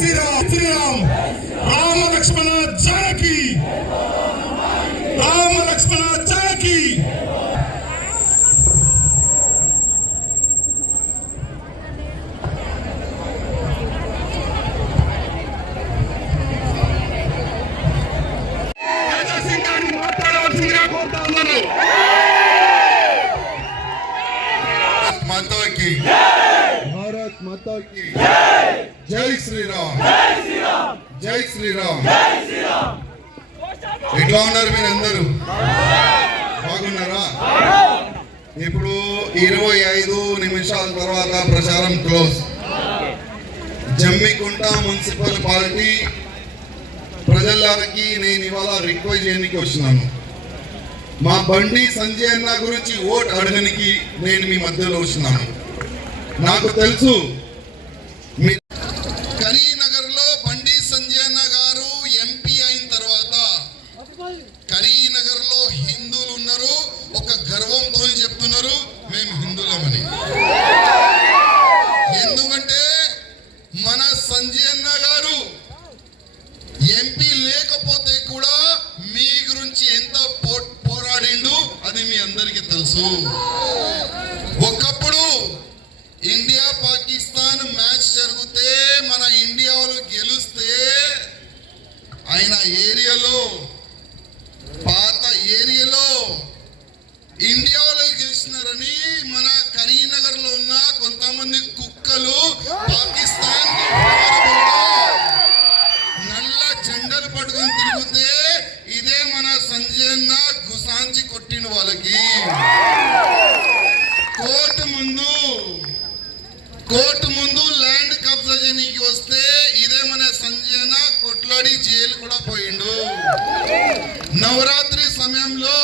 శ్రీరామ్ శ్రీరామ్ రామ లక్ష్మణ జానకి రామ లక్ష్మణ జానకి మాట్లాడవలసిందిగా కోరుతా ఉన్నాను. మాతా కి భారత్ మాతా కి జై శ్రీరామ్ జై శ్రీరామ్. ఎట్లా ఉన్నారు మీరందరూ? బాగున్నారా? ఇప్పుడు 25 నిమిషాల తర్వాత ప్రచారం క్లోజ్. జమ్మికుంట మున్సిపల్ పార్టీ ప్రజలకి నేను ఇవాళ రిక్వెస్ట్ చేయడానికి వచ్చినాను. మా బండి సంజయ్ అన్న గురించి ఓట్ అడగనికి నేను మీ మధ్యలో వచ్చినాను. నాకు తెలుసు కరీంనగర్ లో బండి సంజయ్ అన్న గారు ఎంపీ అయిన తర్వాత కరీంనగర్ లో హిందువులు ఉన్నారు, ఒక గర్వంతో చెప్తున్నారు మేము హిందువులమని. ఎందుకంటే మన సంజయ్ అన్న గారు ఎంపీ లేకపోతే కూడా మీ గురించి ఎంత పోరాడిండు అది మీ అందరికీ తెలుసు. ఒకప్పుడు ఇండియా పాకిస్తాన్ మ్యాచ్ జరిగితే మన ఇండియా వాళ్ళు గెలిస్తే ఆయన ఏరియాలో పాత ఏరియాలో ఇండియా వాళ్ళు గెలిచినారని మన కరీంనగర్ లో ఉన్న కొంతమంది కుక్కలు పాకిస్తాన్ నల్ల జెండలు పట్టుకొని తిరిగితే ఇదే మన సంజయ్ అన్న గుసాంచి కొట్టిన వాళ్ళకి. కోర్టు ముందు ల్యాండ్ కబ్జా చేయడానికి వస్తే ఇదే మన సంజయ్ అన్న కొట్లాడి జైలు కూడా పోయిండు. నవరాత్రి సమయంలో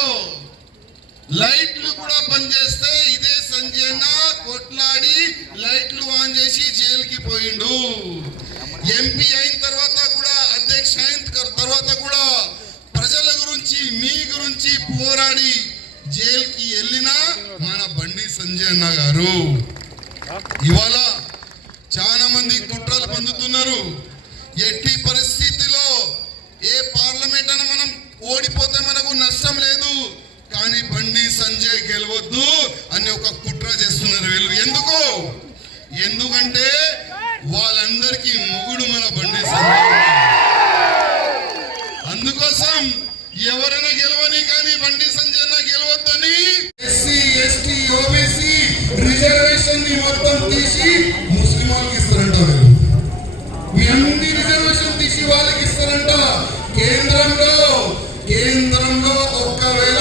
లైట్లు కూడా బంద్ చేస్తే ఇదే సంజయ్ అన్న కొట్లాడి లైట్లు ఆన్ చేసి జైలుకి పోయిండు. ఎంపీ అయిన తర్వాత కూడా అధ్యక్ష అయిన తర్వాత కూడా ప్రజల గురించి మీ గురించి పోరాడి జైలుకి వెళ్ళిన మన బండి సంజయ్ అన్న గారు. ఇవాళ చాలా మంది కుట్రలు పొందుతున్నారు. ఎట్టి పరిస్థితిలో ఏ పార్లమెంట్ అయినా మనం ఓడిపోతే మనకు నష్టం లేదు, కానీ బండి సంజయ్ గెలవద్దు అని ఒక కుట్ర చేస్తున్నారు వీళ్ళు. ఎందుకంటే వాళ్ళందరికీ మొగుడు మన బండి సంజయ్. అందుకోసం ఎవరైనా గెలవని కానీ బండి సంజయ్ అన్న గెలవద్దని ఎస్సీ ఎస్టీ ఓబీసీ రిజర్వేషన్ ని మొత్తం తీసి ముస్లిం వాళ్ళకి ఇస్తారంట. మీ అన్ని రిజర్వేషన్ తీసి వాళ్ళకి ఇస్తారంట. కేంద్రంలో ఒకవేళ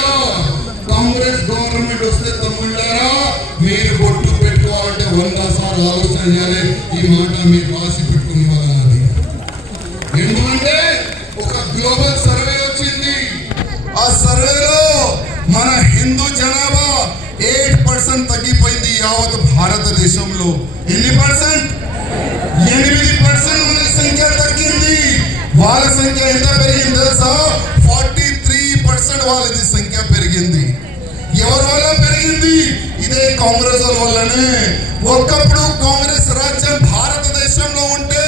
కాంగ్రెస్ గవర్నమెంట్ వస్తే తమ్ముళ్ళారా మీరు బొట్టు పెట్టుకోవాలంటే 100 సార్లు ఆలోచన చేయాలి. ఈ మాట మీరు రాసి పెట్టుకుని వాళ్ళది. ఎందుకంటే ఒక గ్లోబల్ సర్వే వచ్చింది. ఆ సర్వేలో మన హిందూ జనాభా 8% తగ్గిపోయింది యావత్ భారతదేశంలో. ఎన్ని పర్సెంట్? 8% మన సంఖ్య తగ్గింది. వాళ్ళ సంఖ్య ఎంత పెరిగింది తెలుసా? 43% వాళ్ళది సంఖ్య పెరిగింది. ఎవరి వల్ల పెరిగింది? ఇదే కాంగ్రెస్ వల్లనే. ఒకప్పుడు కాంగ్రెస్ రాజ్యం భారతదేశంలో ఉంటే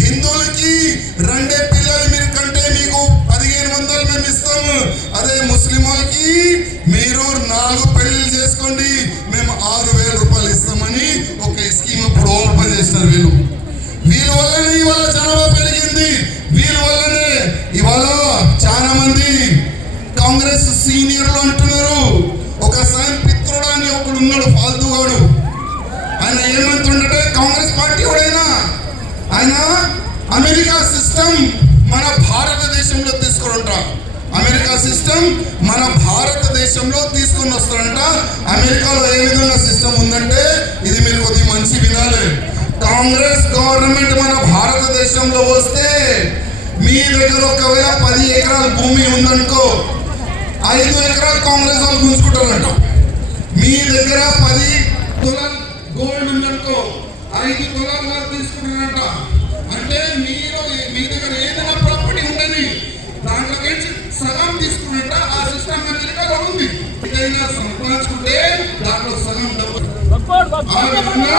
హిందువులకి 2 పిల్లలు మీరు కంటే మీకు 1500 మేము ఇస్తాము. అదే ముస్లిం వాళ్ళకి మీరు 4 పెళ్లి చేసుకోండి మేము 6000 రూపాయలు ఇస్తామని ఒక స్కీమ్ అప్పుడు ఓపెన్ చేస్తారు వీళ్ళు. వీళ్ళ వల్లనే ఇవాళ జనాభా పెరిగింది. వీళ్ళ వల్లనే ఇవాళ చాలా మంది కాంగ్రెస్ సీనియర్లు అంటున్నారు. ఒక సాయం పిత్రుడాన్ని ఒకడు ఉన్నాడు ఫాల్తుగాడు. ఆయన ఏమంటుండే కాంగ్రెస్ పార్టీ వాడైనా ఆయన అమెరికా సిస్టమ్ మన భారతదేశంలో తీసుకురంట. అమెరికా సిస్టమ్ మన భారతదేశంలో తీసుకొని వస్తారంట. అమెరికాలో ఏ విధంగా సిస్టమ్ ఉందంటే ఇది మీరు కొద్ది మంచి వినాలి. కాంగ్రెస్ గవర్నమెంట్ మన భారతదేశంలో వస్తే మీ దగ్గర ఒకవేళ 10 ఎకరాల భూమి ఉందనుకో 5 ఎకరాలు కాంగ్రెస్ వాళ్ళు గుంజుకుంటారంట. మీ దగ్గర 10 తులాల గోల్డ్ ఉందనుకో 5 తులాలు వాళ్ళు తీసుకుంటారంట. అంటే మీరు మీ దగ్గర ఏదైనా ప్రాపర్టీ ఉందని దాంట్లోకి సగం తీసుకున్నట్ట. ఆ సిస్టమ్ అమెరికాలో ఉంది. ఏదైనా సంపాదించుకుంటే దాంట్లో సగం డబ్బు. ఆ విధంగా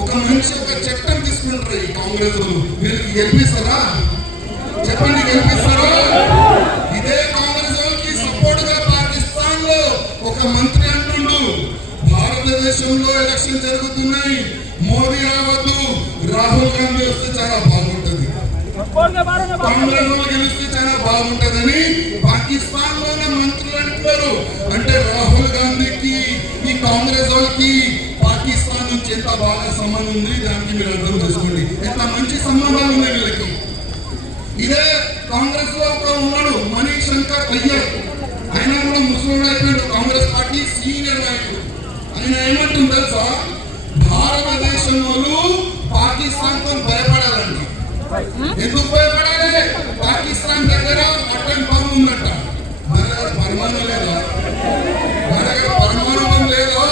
ఒక మంచి ఒక చట్టం తీసుకుంటారు ఈ కాంగ్రెస్ వీళ్ళకి గెలిపిస్తారా? చెప్పండి, గెలిపిస్తారా? ఇదే కాంగ్రెస్ వాళ్ళకి సపోర్ట్ గా పాకిస్తాన్ లో ఒక మంత్రి అంటుండు, భారతదేశంలో ఎలక్షన్ జరుగుతున్నాయి, మోదీ రావద్దు, రాహుల్ గాంధీ వస్తే చాలా బాగుంటది, కాంగ్రెస్ వాళ్ళు గెలిస్తే చాలా బాగుంటదని పాకిస్తాన్ లోనే మంత్రులు అంటున్నారు. అంటే రాహుల్ గాంధీకి ఈ కాంగ్రెస్ వాళ్ళకి పాకిస్తాన్ నుంచి ఎంత బాగా సంబంధం ఉంది, దానికి మీరు అర్థం చేసుకోండి, ఎంత మంచి సంబంధాలు ఉన్నాయి వీళ్ళకి. ఇదే కాంగ్రెస్ లో ఒక ఉన్నాడు మణిశంకర్ అయ్యర్, ఆయన కూడా ముస్లిం అయిపోయాడు, కాంగ్రెస్ పార్టీ సీనియర్ నాయకుడు. ఆయన ఏమంటుంది తెలుసా, భారతదేశం వాళ్ళు పాకిస్తాన్ తో భయపడాలండి. ఎందుకు భయపడాలి? పాకిస్తాన్ దగ్గర అటెంట్ బాంబు ఉందట, మన దగ్గర పరమాణు లేదా? మన దగ్గర పరమాణు లేదా?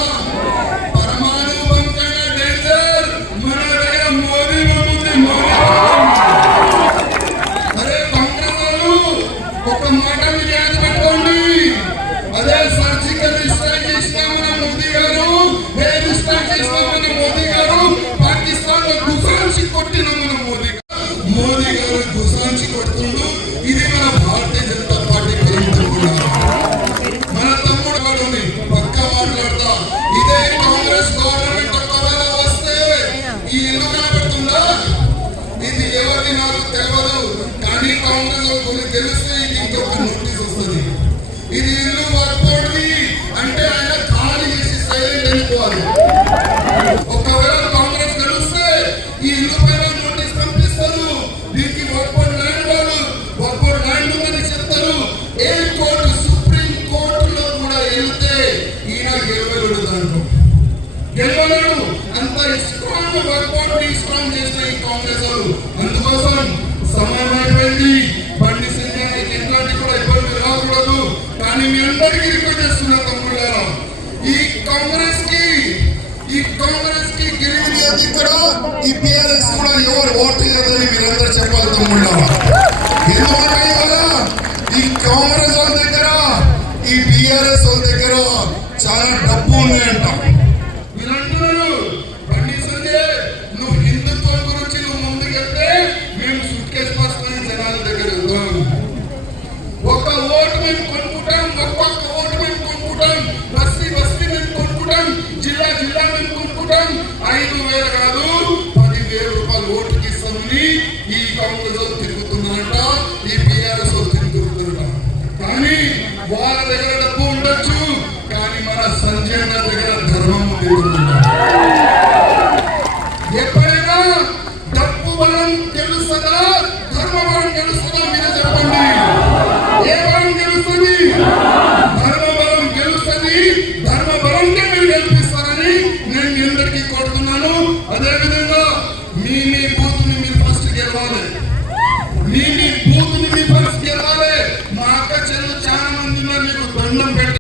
పరమాణు బంబ్ కన్నా డేంజర్ మన దగ్గర మోదీ బంబ్ ఉంది. అరే కాంగ్రెస్ వాళ్ళు ఒక మాట మీరు యాద పెట్టుకోండి, అదే సర్జికల్ స్ట్రైక్ చేసిన మన మోదీ గారు, హెయిర్ స్ట్రైక్ చేసిన మన మోదీ గారు, పాకిస్తాన్ లో గుసాంచి కొట్టిన మన మోదీ గారు గుసాంచి కొడుతుండు. ఇది మన భారతీయ జనతా పార్టీ మన తమ్ముడు వాడు పక్క మాట్లాడతా. ఇదే కాంగ్రెస్ గవర్నమెంట్ ఒకవేళ వస్తే ఈ ఇల్లు కనబడుతుందా? ఇది ఎవరిని నాకు తెలియదు, కానీ కాంగ్రెస్ కొన్ని తెలిస్తే ఇది ఇంకొక నోటీస్ వస్తుంది. ఇది ఇల్లు వర్కోడి అంటే ఆయన ఖాళీ చేసి సైలెంట్ అయిపోవాలి. ఒకవేళ కాంగ్రెస్ గెలిస్తే ఈ ఇల్లు పైన నోటీస్ పంపిస్తారు, దీనికి వర్కోడ్ ల్యాండ్ వాళ్ళు వర్కోడ్ ల్యాండ్ ఉందని చెప్తారు. ఏ కోర్టు, సుప్రీం కోర్టులో కూడా వెళ్తే ఈయన గెలవలేడు, దాంట్లో గెలవలేడు. అంత స్ట్రాంగ్ వర్కౌట్ ని స్ట్రాంగ్ చేసిన ఈ కాంగ్రెస్ వాళ్ళు. అందుకోసం సమయం అయిపోయింది, బండి సింహానికి ఎట్లాంటి కూడా ఇబ్బంది రాకూడదు. కానీ మీ అందరికీ రిక్వెస్ట్ చేస్తున్నా తమ్ముళ్ళారా, ఈ కాంగ్రెస్ కి గెలివింది కూడా ఈ పిఆర్ఎస్ కూడా ఎవరు ఓటు లేదని మీరందరూ చెప్పాలి తమ్ముళ్ళారా. ఎందుకంటే కదా ఈ కాంగ్రెస్ వాళ్ళ దగ్గర, ఈ బిఆర్ఎస్ వాళ్ళ దగ్గర చాలా డబ్బు ఉన్నాయంట. మీరంటున్నారు బండి సంజయ్, నువ్వు హిందుత్వం గురించి నువ్వు ముందుకెళ్తే మేము సూట్ కేసు పట్టుకొని జనాల దగ్గర వెళ్తాం. ఒక ఓటు మేము కొనుక్కుంటాం, ఒక్కొక్క ఓటు మేము కొనుక్కుంటాం, బస్తీ మేము కొనుక్కుంటాం, జిల్లా మేము కొనుక్కుంటాం. 5,000 కాదు 10,000 రూపాయలు ఓటుకి ఇస్తామని ఈ కాంగ్రెస్ వాళ్ళు తిరుగుతున్నారంట, ఈ బిఆర్ఎస్ వాళ్ళు తిరుగుతున్నారంట. కానీ వాళ్ళ దగ్గర డబ్బు ఉండొచ్చు, కానీ మన సంజయ్ దగ్గర ధర్మం తిరుగుతున్నారు.